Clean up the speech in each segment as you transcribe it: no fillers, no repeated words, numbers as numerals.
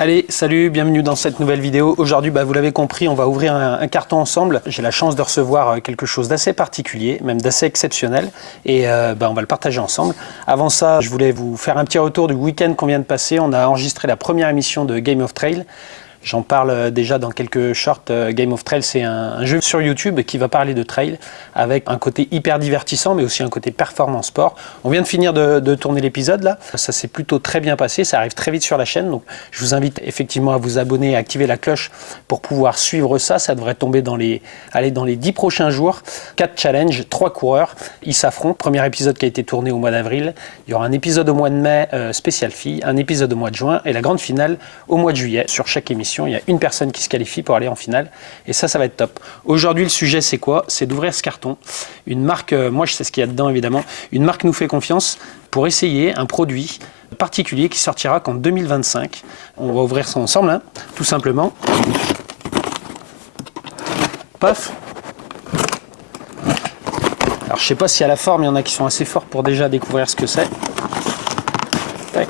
Allez, salut, bienvenue dans cette nouvelle vidéo. Aujourd'hui, vous l'avez compris, on va ouvrir un carton ensemble. J'ai la chance de recevoir quelque chose d'assez particulier, même d'assez exceptionnel. Et on va le partager ensemble. Avant ça, je voulais vous faire un petit retour du week-end qu'on vient de passer. On a enregistré la première émission de Game of Trail. J'en parle déjà dans quelques shorts. Game of Trail, c'est un jeu sur YouTube qui va parler de trail avec un côté hyper divertissant, mais aussi un côté performance sport. On vient de finir de tourner l'épisode là. Ça s'est plutôt très bien passé. Ça arrive très vite sur la chaîne. Donc, je vous invite effectivement à vous abonner et à activer la cloche pour pouvoir suivre ça. Ça devrait tomber dans les 10 prochains jours. 4 challenges, 3 coureurs. Ils s'affrontent. Premier épisode qui a été tourné au mois d'avril. Il y aura un épisode au mois de mai spécial filles, un épisode au mois de juin et la grande finale au mois de juillet. Sur chaque émission, il y a une personne qui se qualifie pour aller en finale et ça va être top. Aujourd'hui, le sujet, c'est quoi? C'est d'ouvrir ce carton. Une marque, moi je sais ce qu'il y a dedans évidemment, une marque nous fait confiance pour essayer un produit particulier qui sortira qu'en 2025. On va ouvrir ça ensemble, tout simplement. Paf. Alors je sais pas si à la forme, il y en a qui sont assez forts pour déjà découvrir ce que c'est. Tac.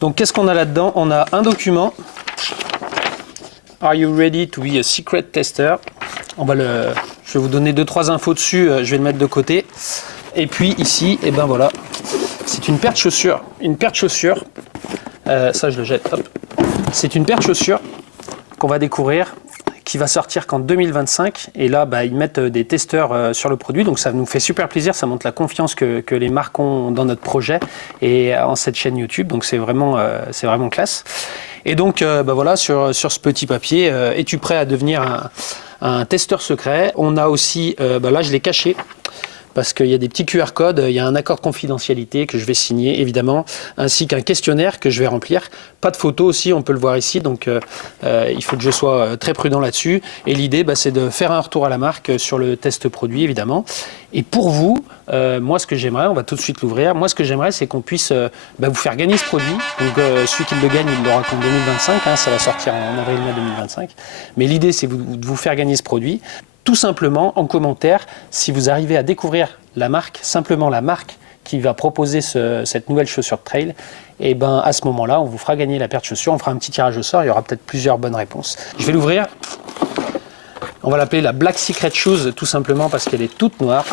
Donc qu'est-ce qu'on a là-dedans? On a un document. Are you ready to be a secret tester? Je vais vous donner 2-3 infos dessus, je vais le mettre de côté. Et puis ici, voilà, c'est une paire de chaussures. Une paire de chaussures, ça je le jette, hop. C'est une paire de chaussures qu'on va découvrir, qui va sortir qu'en 2025. Et là, ils mettent des testeurs sur le produit. Donc ça nous fait super plaisir. Ça montre la confiance que les marques ont dans notre projet et en cette chaîne YouTube. Donc c'est vraiment classe. Et donc voilà, sur ce petit papier, es-tu prêt à devenir un testeur secret? On a aussi, là je l'ai caché, parce qu'il y a des petits QR codes, il y a un accord de confidentialité que je vais signer évidemment, ainsi qu'un questionnaire que je vais remplir. Pas de photos aussi, on peut le voir ici, donc il faut que je sois très prudent là-dessus. Et l'idée, c'est de faire un retour à la marque sur le test produit évidemment. Et pour vous, moi ce que j'aimerais, on va tout de suite l'ouvrir, moi ce que j'aimerais c'est qu'on puisse vous faire gagner ce produit. Donc celui qui le gagne, il l'aura qu'en 2025, ça va sortir en avril-mai 2025. Mais l'idée c'est de vous faire gagner ce produit. Tout simplement en commentaire, si vous arrivez à découvrir la marque, simplement la marque qui va proposer cette nouvelle chaussure de trail, et à ce moment-là, on vous fera gagner la paire de chaussures, on fera un petit tirage au sort, il y aura peut-être plusieurs bonnes réponses. Je vais l'ouvrir. On va l'appeler la Black Secret Shoes, tout simplement parce qu'elle est toute noire,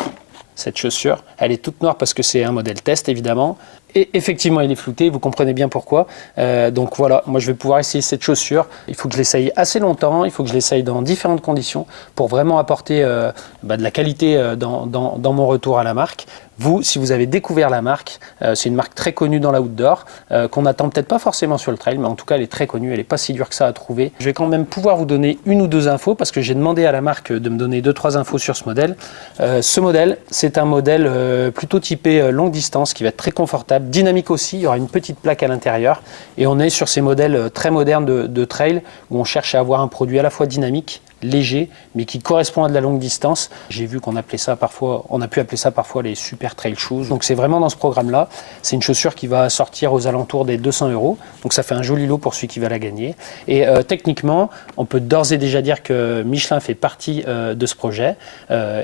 cette chaussure. Elle est toute noire parce que c'est un modèle test, évidemment. Et effectivement, il est flouté, vous comprenez bien pourquoi. Donc voilà, moi je vais pouvoir essayer cette chaussure. Il faut que je l'essaye assez longtemps, il faut que je l'essaye dans différentes conditions pour vraiment apporter de la qualité dans mon retour à la marque. Vous, si vous avez découvert la marque, c'est une marque très connue dans la outdoor, qu'on n'attend peut-être pas forcément sur le trail, mais en tout cas elle est très connue, elle n'est pas si dure que ça à trouver. Je vais quand même pouvoir vous donner 1 ou 2 infos, parce que j'ai demandé à la marque de me donner 2-3 infos sur ce modèle. Ce modèle, c'est un modèle plutôt typé longue distance, qui va être très confortable, dynamique aussi, il y aura une petite plaque à l'intérieur, et on est sur ces modèles très modernes de trail, où on cherche à avoir un produit à la fois dynamique, léger, mais qui correspond à de la longue distance. J'ai vu qu'on appelait ça parfois, on a pu appeler ça parfois les super trail shoes. Donc c'est vraiment dans ce programme-là. C'est une chaussure qui va sortir aux alentours des 200 €. Donc ça fait un joli lot pour celui qui va la gagner. Et techniquement, on peut d'ores et déjà dire que Michelin fait partie de ce projet.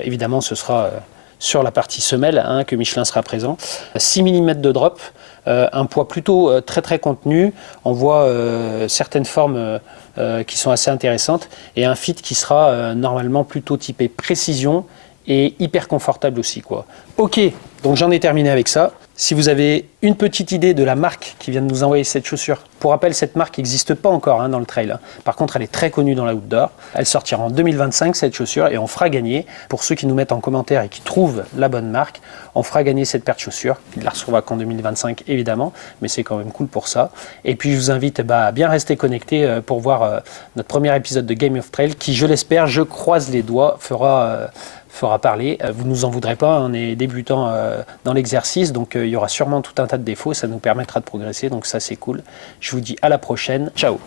Évidemment, ce sera sur la partie semelle que Michelin sera présent. 6 mm de drop, un poids plutôt très très contenu. On voit certaines formes qui sont assez intéressantes et un fit qui sera normalement plutôt typé précision et hyper confortable aussi, quoi. Ok, donc j'en ai terminé avec ça. Si vous avez une petite idée de la marque qui vient de nous envoyer cette chaussure, pour rappel, cette marque n'existe pas encore dans le trail. Par contre, elle est très connue dans la outdoor. Elle sortira en 2025, cette chaussure, et on fera gagner, pour ceux qui nous mettent en commentaire et qui trouvent la bonne marque, on fera gagner cette paire de chaussures. Il ne la recevra qu'en 2025, évidemment, mais c'est quand même cool pour ça. Et puis, je vous invite à bien rester connecté pour voir notre premier épisode de Game of Trail, qui, je l'espère, je croise les doigts, fera parler. Vous nous en voudrez pas, on est débutant dans l'exercice, donc il y aura sûrement tout un tas de défauts, ça nous permettra de progresser, donc ça c'est cool. Je vous dis à la prochaine, ciao.